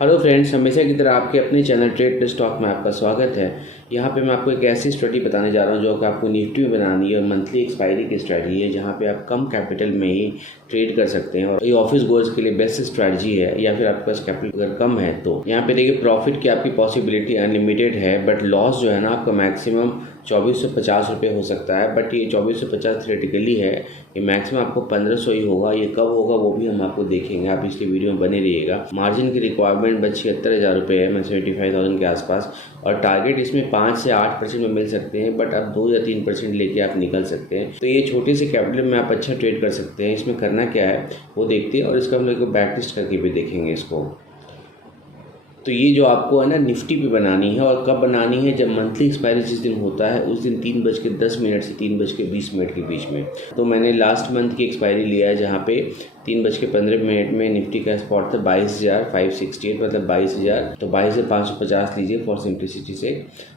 Hello friends, हमेशा की तरह आपके अपने चैनल ट्रेड प्लस स्टॉक में आपका स्वागत है। यहाँ पे मैं आपको एक ऐसी स्ट्रेटजी बताने जा रहा हूँ जो कि आपको निफ्टी में बनानी है और मंथली एक्सपायरी की स्ट्रेटजी है, जहाँ पे आप कम कैपिटल में ही ट्रेड कर सकते हैं और ये ऑफिस गोर्स के लिए बेस्ट स्ट्रेटजी है। या फिर आपके पास कैपिटल अगर कम है तो यहाँ पे देखिए प्रॉफिट की आपकी पॉसिबिलिटी अनलिमिटेड है, बट लॉस जो है ना आपका मैक्सिमम 2450 रुपये हो सकता है। बट ये 2450 थ्योरेटिकली है, ये मैक्सिमम आपको 1500 ही होगा। ये कब होगा वो भी हम आपको देखेंगे, आप इसलिए वीडियो में बने रहिएगा। मार्जिन की रिक्वायरमेंट बस 76,000 रुपये है, 75,000 के आसपास, और टारगेट इसमें 5 से 8% में मिल सकते हैं, बट आप 2 या 3% लेके आप निकल सकते हैं। तो ये छोटे से कैपिटल में आप अच्छा ट्रेड कर सकते हैं। इसमें करना क्या है वो देखते हैं और इसका हम लोग बैक टेस्ट करके भी देखेंगे इसको। तो ये जो आपको है ना निफ्टी पे बनानी है, और कब बनानी है, जब मंथली एक्सपायरी जिस दिन होता है उस दिन 3:10 से 3:20 के बीच में। तो मैंने लास्ट मंथ की एक्सपायरी लिया है, जहाँ पे 3:15 में निफ्टी का स्पॉट था 22,568, मतलब 22,000, तो 22,550 लीजिए फॉर सिंप्लिसिटी से।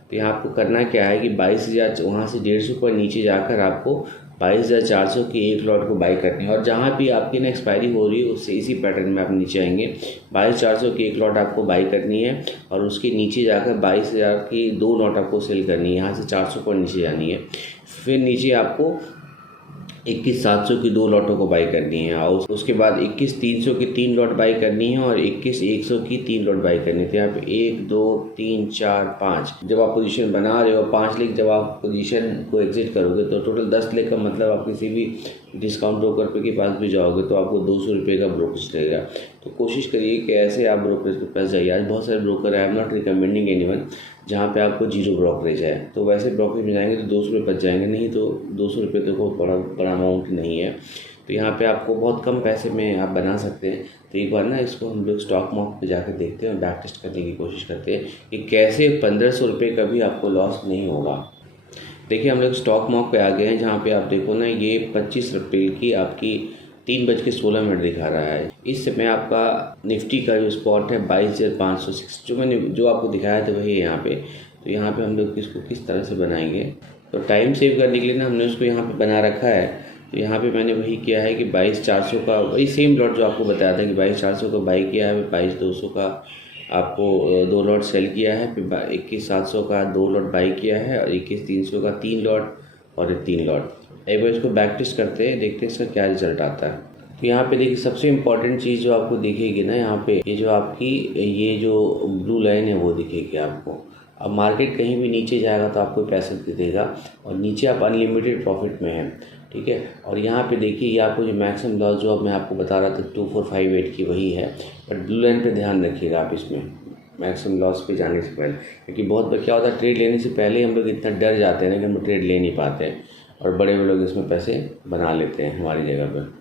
तो यहाँ आपको करना क्या है कि 22,000 वहाँ से 150 पर नीचे जाकर आपको 22,400 की एक लॉट को बाई करनी है, और जहाँ भी आपकी ना एक्सपायरी हो रही है उससे इसी पैटर्न में आप नीचे आएंगे। 22,400 की एक लॉट आपको बाई करनी है और उसके नीचे जाकर 22,000 की 2 लॉट आपको सेल करनी है। यहाँ से 400 पर नीचे जानी है, फिर नीचे आपको 21,700 की 2 लॉटों को बाई करनी है, और उसके बाद 21,300 की 3 लॉट बाई करनी है और 21,100 की 3 लॉट बाई करनी है। तो यहाँ पे 1 2 3 4 5 जब आप पोजीशन बना रहे हो, 5 लेग जब आप पोजीशन को एग्जिट करोगे तो टोटल 10 लेग का मतलब आप किसी भी डिस्काउंट ब्रोकर के पास भी जाओगे तो आपको 200 रुपये का ब्रोकरेज लगेगा। तो कोशिश करिए कि ऐसे आप ब्रोकरेज के पास जाइए। आज बहुत सारे ब्रोकर है, I am not recommending anyone, जहाँ पे आपको जीरो ब्रोकरेज है। तो वैसे ब्रोकरेज में जाएंगे तो 200 रुपये बच जाएंगे, नहीं तो 200 रुपये तो बहुत बड़ा अमाउंट नहीं है। तो यहाँ पे आपको बहुत कम पैसे में आप बना सकते हैं। तो एक बार ना इसको हम लोग स्टॉक मार्केट पे जाकर देखते हैं और बैक टेस्ट करने की कोशिश करते हैं कि कैसे 1500 रुपये का भी आपको लॉस नहीं होगा। देखिए हम लोग स्टॉक मार्केट पे आ गए हैं, जहाँ पे आप देखो ना ये 25 अप्रैल की आपकी 3:16 दिखा रहा है। इस समय आपका निफ्टी का जो स्पॉट है 22,506, जो आपको दिखाया था वही है यहाँ पे। तो यहाँ पे हम लोग इसको किस तरह से बनाएंगे, तो टाइम सेव करने के लिए ना हमने उसको यहाँ पे बना रखा है। तो यहाँ पे मैंने वही किया है कि 22,400 का वही सेम लॉट जो आपको बताया था कि 22,400 का बाई किया है, 22,200 का आपको 2 लॉट सेल किया है, फिर 21,700 का 2 लॉट बाई किया है और 21,300 का 3 लॉट और 3 लॉट। एक बार इसको बैक टेस्ट करते हैं, देखते हैं इसका क्या रिजल्ट आता है। तो यहाँ पे देखिए सबसे इम्पॉर्टेंट चीज़ जो आपको दिखेगी ना, यहाँ पे ये जो आपकी ये जो ब्लू लाइन है वो दिखेगी आपको। अब मार्केट कहीं भी नीचे जाएगा तो आपको पैसे दे देगा, और नीचे आप अनलिमिटेड प्रॉफिट में हैं, ठीक है। और यहाँ पे देखिए ये आपको जो मैक्सिमम लॉस जो अब मैं आपको बता रहा था 2458 की वही है, बट ब्लू लाइन पे ध्यान रखिएगा आप इसमें मैक्सिमम लॉस पे जाने से पहले, क्योंकि बहुत बार क्या होता है ट्रेड लेने से पहले हम लोग इतना डर जाते हैं ना कि हम ट्रेड ले नहीं पाते हैं, और बड़े बड़े लोग इसमें पैसे बना लेते हैं हमारी जगह पर।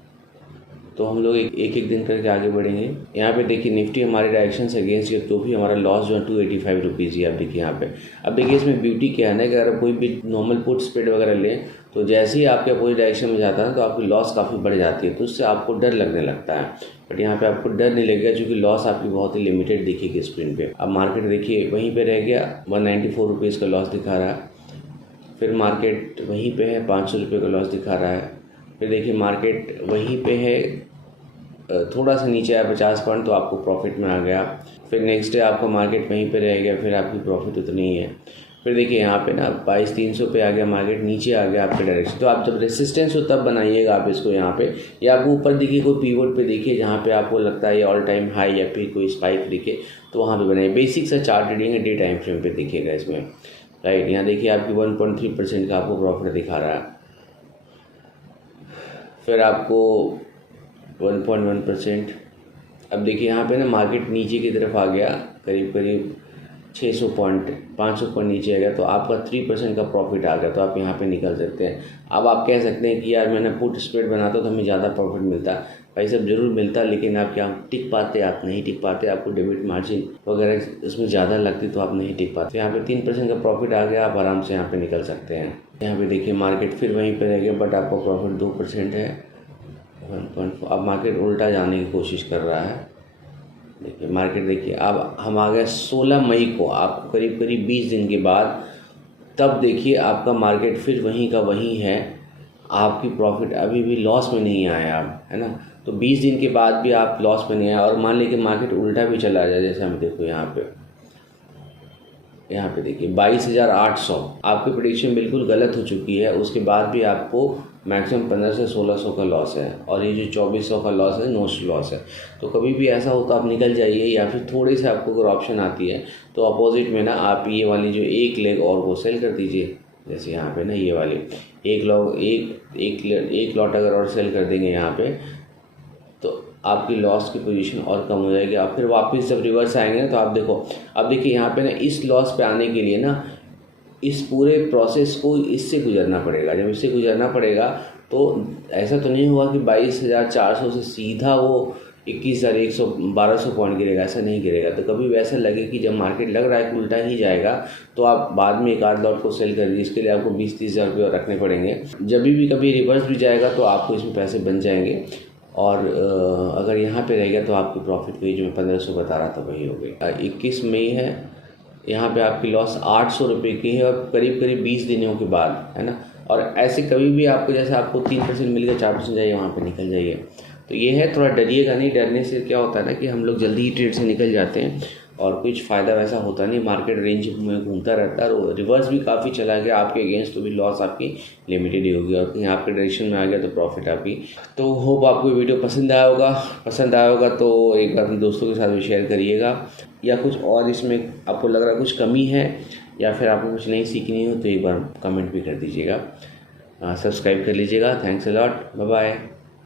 तो हम लोग एक दिन करके आगे बढ़ेंगे। यहाँ पे देखिए निफ्टी हमारे डायरेक्शन से अगेंस्ट है, तो भी हमारा लॉस जो है 285 रुपीज़ ही। आप देखिए यहाँ पे, अब देखिए इसमें ब्यूटी क्या है ना कि अगर कोई भी नॉर्मल पुट स्प्रेड वगैरह लें तो जैसे ही आपके अपोजिट डायरेक्शन में जाता है तो आपकी लॉस काफ़ी बढ़ जाती है, तो उससे आपको डर लगने लगता है। बट यहाँ पे आपको डर नहीं लगेगा क्योंकि लॉस आपकी बहुत ही लिमिटेड दिखेगी स्क्रीन पे। अब मार्केट देखिए वहीं पे रह गया, 194 रुपीज़ का लॉस दिखा रहा है। फिर मार्केट वहीं पे है, 500 रुपये का लॉस दिखा रहा है। फिर देखिए मार्केट वहीं पे है, थोड़ा सा नीचे आया 50 पॉइंट तो आपको प्रॉफिट में आ गया। फिर नेक्स्ट डे आपका मार्केट वहीं पे रह गया, फिर आपकी प्रॉफिट उतनी ही है। फिर देखिए यहाँ पे ना 22,300 पे आ गया, मार्केट नीचे आ गया आपके डायरेक्शन। तो आप जब रेसिस्टेंस हो तब बनाइएगा आप इसको यहाँ पे, या आपको ऊपर दिखिए कोई पीवोट पे देखिए जहाँ पे आपको लगता है ये ऑल टाइम हाई या फिर कोई स्पाइक दिखे तो वहाँ पे बनाइए। बेसिक सा चार्ट रीडिंग है, डे टाइम फ्रेम पे दिखेगा इसमें, राइट। यहाँ देखिए आपकी 1.3% का आपको प्रॉफिट दिखा रहा है। फिर आपको 1.1%। अब देखिए यहाँ पे ना मार्केट नीचे की तरफ आ गया, करीब 600 पॉइंट 500 पॉइंट नीचे आ गया, तो आपका 3% का प्रॉफिट आ गया, तो आप यहाँ पे निकल सकते हैं। अब आप कह सकते हैं कि यार मैंने पुट स्प्रेड बनाता तो हमें ज़्यादा प्रॉफिट मिलता। भाई सब जरूर मिलता, लेकिन आप क्या टिक पाते, आप नहीं टिक पाते, आपको डेबिट मार्जिन वगैरह उसमें ज़्यादा लगती तो आप नहीं टिक पाते। यहाँ पे 3% का प्रॉफिट आ गया, आप आराम से यहाँ पे निकल सकते हैं। यहाँ पे देखिए मार्केट फिर वहीं पर रह गया, बट आपका प्रॉफिट 2% है, 1.4। अब मार्केट उल्टा जाने की कोशिश कर रहा है। देखिए मार्केट देखिए अब हम आ गए 16 मई को, आपको करीब 20 दिन के बाद, तब देखिए आपका मार्केट फिर वहीं का वहीं है, आपकी प्रॉफिट अभी भी लॉस में नहीं आया आप, है ना। तो 20 दिन के बाद भी आप लॉस में नहीं आए और मान लीजिए कि मार्केट उल्टा भी चला जाए, जैसे हम देखो यहाँ पे देखिए 22,800, आपकी प्रेडिक्शन बिल्कुल गलत हो चुकी है, उसके बाद भी आपको मैक्सिमम 1500 से 1600 का लॉस है और ये जो 2400 का लॉस है नोस्ट लॉस है। तो कभी भी ऐसा हो तो आप निकल जाइए, या फिर थोड़ी सी आपको अगर ऑप्शन आती है तो अपोजिट में ना आप ये वाली जो एक लेग और वो सेल कर दीजिए। जैसे यहाँ पे ना ये वाली एक लॉट अगर और सेल कर देंगे यहाँ पे, तो आपकी लॉस की पोजीशन और कम हो जाएगी। आप फिर वापस जब रिवर्स आएंगे ना तो आप देखो, अब देखिए यहाँ पे ना इस लॉस पे आने के लिए ना इस पूरे प्रोसेस को इससे गुजरना पड़ेगा। जब इससे गुजरना पड़ेगा तो ऐसा तो नहीं हुआ कि 22,400 से सीधा वो 21,100 1200 पॉइंट गिरेगा, ऐसा नहीं गिरेगा। तो कभी वैसा लगे कि जब मार्केट लग रहा है कि उल्टा ही जाएगा तो आप बाद में एक आध लॉट को सेल कर दीजिए। इसके लिए आपको 20-30 हज़ार रुपये रखने पड़ेंगे। जब भी कभी रिवर्स भी जाएगा तो आपको इसमें पैसे बन जाएंगे, और अगर यहाँ पे रहेगा तो आपकी प्रॉफिट हुई जो मैं 1500 बता रहा था वही हो गई। 21 मई है, यहाँ पे आपकी लॉस 800 रुपये की है और करीब करीब 20 दिनों के बाद, है ना। और ऐसे कभी भी आपको जैसे आपको 3% मिल गया, 4% जाइए वहाँ पे निकल जाइए। तो ये है, थोड़ा डरिएगा नहीं। डरने से क्या होता है ना कि हम लोग जल्दी ही ट्रेड से निकल जाते हैं और कुछ फ़ायदा वैसा होता नहीं। मार्केट रेंज में घूमता रहता है और रिवर्स भी काफ़ी चला गया आपके अगेंस्ट, तो भी लॉस आपकी लिमिटेड ही होगी और कहीं आपके डायरेक्शन में आ गया तो प्रॉफिट आपकी। तो होप आपको वीडियो पसंद आया होगा तो एक बार अपने दोस्तों के साथ भी शेयर करिएगा, या कुछ और इसमें आपको लग रहा है कुछ कमी है या फिर आपको कुछ नहीं सीखनी हो तो एक बार कमेंट भी कर दीजिएगा। सब्सक्राइब कर लीजिएगा। Thanks a lot, bye bye.